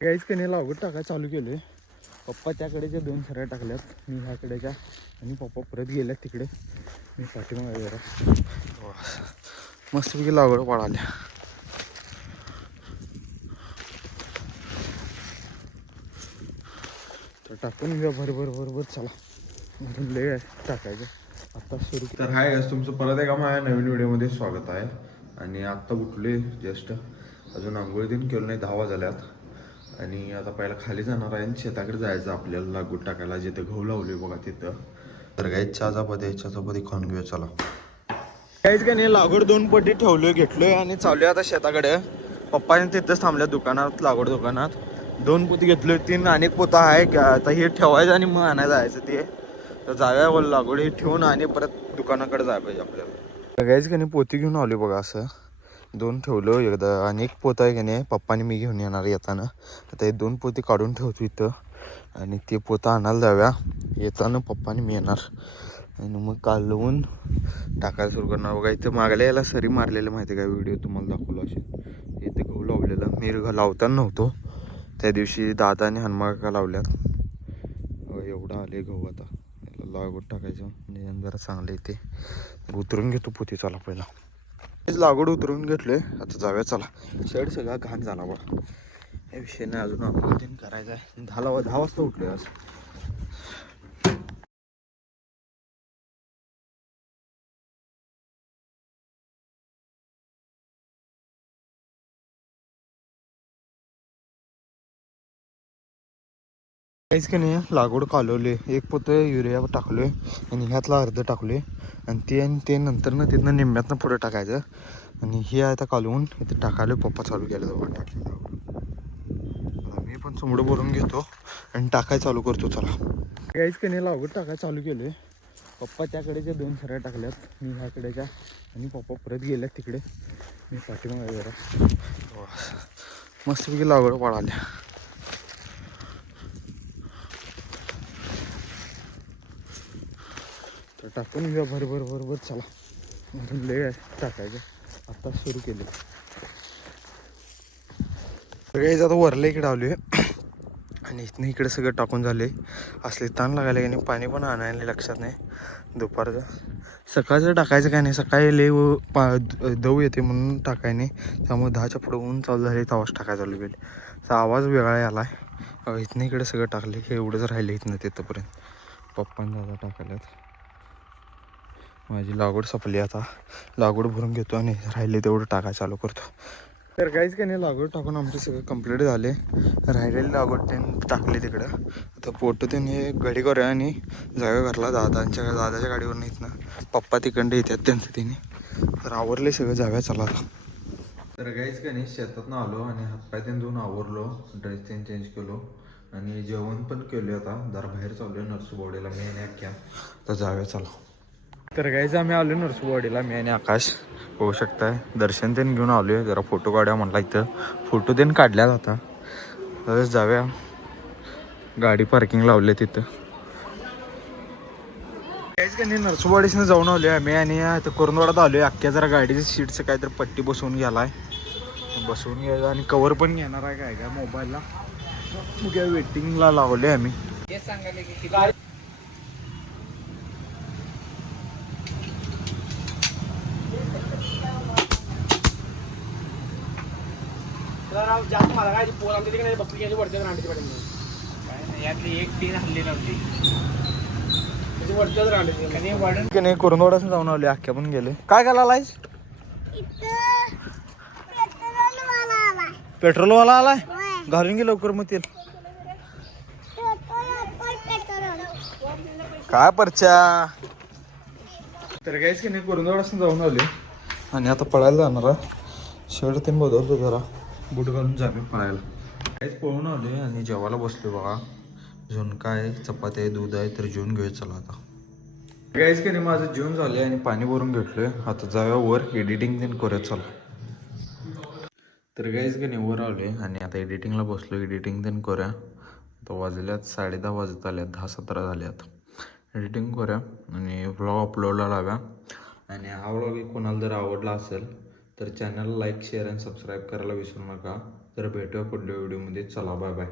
काहीच का नाही लागवड टाकायला चालू केलं. पप्पा त्याकडेच्या 2 सऱ्या टाकल्यात, मी ह्याकडेच्या, आणि पप्पा परत गेल्यात तिकडे. मी पाठीमागे जरा मस्तपैकी लागवड पडाल्या. तर टाकून घेऊया भरभर चला. लय आहे टाकायचं आत्ता सुरू. तर हाय गाइस, तुमचं परत एका माझ्या नवीन व्हिडिओमध्ये स्वागत आहे. आणि आत्ता उठले जस्ट, अजून आंघोळी दिन केलं नाही, 10 वाजल्यात. आणि आता पहिला खाली जाणार आहे आणि शेताकडे जायचं आपल्याला लागवड टाकायला, जिथं गहू लावले बघा तिथं. तर गाईस चहाचापती खाऊन घेऊया चला. काहीच का नाही लागवड 2 पट्टी ठेवलोय, घेतलोय आणि चाललोय आता शेताकडे. पप्पाने तिथंच थांबल्या दुकानात, लागवड दुकानात. 2 पोती घेतलोय, 3 अनेक पोता आहे आता, हे ठेवायचं आणि मग आणायला जायचं ते. तर जाऊया लागवड ठेवून आणि परत दुकानाकडे जायला पाहिजे आपल्याला. काहीच का नाही पोती घेऊन आलो बघा, असं 2 ठेवलो एकदा, आणि एक पोता आहे का नाही पप्पाने मी घेऊन येणार येताना. आता हे 2 पोती काढून ठेवतो इथं, आणि ते पोता आणायला जाऊया. येताना पप्पाने मी येणार आणि मग कालवून टाकायला सुरू करणार बघा. इथं मागल्या याला सरी मारलेलं माहिती आहे का, व्हिडिओ तुम्हाला दाखवला असेल. इथे गहू लावलेलं मी लावताना नव्हतो त्या दिवशी, दादा आणि हनुमाका लावल्यात. एवढं आले गहू, आता याला लागवड टाकायचं नियम जरा चांगलं येते. उतरून घेतो पोती चला पहिला. लागवड उतरून घेतलोय, आता जाऊया चला. शेड सगळा घाण झाला बघा, या विषय नाही. अजून आपण करायचं आहे. 10 वाजता उठलोय आज. काहीच का नाही लागवड कालवली, 1 पोतं युरिया टाकलोय आणि ह्यातला अर्ध टाकलोय, आणि ते नंतर ना तिथनं निम्म्यातनं पुढे टाकायचं. आणि हे आता कालवून इथं टाकायला पप्पा चालू केलं जवळ टाकलं. मी पण चुमडं भरून घेतो आणि टाकायला चालू करतो चला. काहीच का नाही लागवड टाकायला चालू केलोय. पप्पा त्याकडेच्या 2 सऱ्या टाकल्यात, मी ह्याकडेच्या, आणि पप्पा परत गेल्यात तिकडे. मी पाठीमागे जरा मस्तपैकी लागवड पडाल्या. तर टाकून घेऊया भरभर चला. अजून लय आहे टाकायचं, आत्ता सुरू केले. सगळे आता वरले इकडे आलोय आणि इथनं इकडे सगळं टाकून झाले. असले ताण लागायला आणि पाणी पण आणायला लक्षात नाही. दुपारचं सकाळचं टाकायचं काय नाही, सकाळी लय दव येते म्हणून टाकाय नाही. त्यामुळे 10च्या पुढं ऊन चालू झाले तेव्हाच टाकायला चालू केले. असा आवाज वेगळा आला आहे. इथनं इकडे सगळं टाकले, हे एवढंच राहिले इथनं तिथंपर्यंत. पप्पांनी दादा टाकायलात. माझी लागवड संपली, आता लागवड भरून घेतो आणि राहिले तेवढं टाकायला चालू करतो. तर काहीच का नाही लागवड टाकून आमचे सगळं कंप्लीट झाले. राहिलेली लागवड त्यांनी टाकली तिकडं. आता फोटो त्यांनी घडी करूया आणि जागा घरला दादाच्या गाडीवर नाहीत ना, पप्पा तिकडे येतात त्यांचं तिने. तर आवरले सगळं, जाव्या चला आता. तर काहीच का नाही शेतातनं आलो आणि हातपाय त्यांनी धुवून आवरलो, ड्रेस त्यांनी चेंज केलो आणि जेवण पण केलं. आता जरा बाहेर चाललोय नरसोबावाडीला, मी आणि अख्ख्या. तर जाऊया चला. तर काहीच आम्ही आलो नरसोबावाडीला, मी आणि आकाश. होऊ शकताय दर्शन त्यांनी घेऊन आलोय, जरा फोटो काढूया म्हटला. इथं फोटो त्यांनी काढल्यात. आता तर जाऊया, गाडी पार्किंग लावले तिथं. काहीच का नाही नरसोबावाडीसनं जाऊन आलो आहे आम्ही, आणि इथं कुरुंदवाडात आलो आहे. अख्ख्या जरा गाडीचं सीटचं काहीतरी पट्टी बसवून गेला आहे, बसवून घ्यायचं आणि कवर पण घेणार आहे काय मोबाईलला. काय वेटिंगला लावले आम्ही. जास्त मला काय पोर आमच्या तिकडे बसली वरच्या रांडीची पाठी यातली एक टीन हल्ली नव्हती, वरच्याच रांडीची नाही. कुरुंदवाडासून जाऊन आले, अख्ख्या पण गेले. काय करायलायस? पेट्रोलवाला आलाय, घालून गे लवकर मग तेल. काय परच्या. तर काहीच की नाही कुरुंदवाडासून जाऊन आले आणि आता पळायला जाणार. शर्ट ते बदलतो जरा, बूट घालून जावे पळायला. काहीच पळून आले आणि जेवायला बसलो बघा. झुणका आहे, चपाती आहे, दूध आहे. तर जेवून घेऊया चला आता. काहीच की नाही माझं जेवण झाले आणि पाणी भरून घेतलोय. आता जाऊया वर, एडिटिंग पण करूया चला. तर काहीच की नाही वर आलोय आणि आता एडिटिंगला बसलो, एडिटिंग पण करूया. आता वाजल्यात 10:30 वाजत आल्यात, 10:17 झाल्यात. एडिटिंग करूया आणि व्लॉग अपलोडला लाव्या. आणि हा व्लॉग कोणाला जर आवडला असेल तर चॅनलला लाईक, शेअर आणि सबस्क्राईब करायला विसरू नका. तर भेटूया पुढल्या व्हिडिओमध्ये. चला बाय बाय.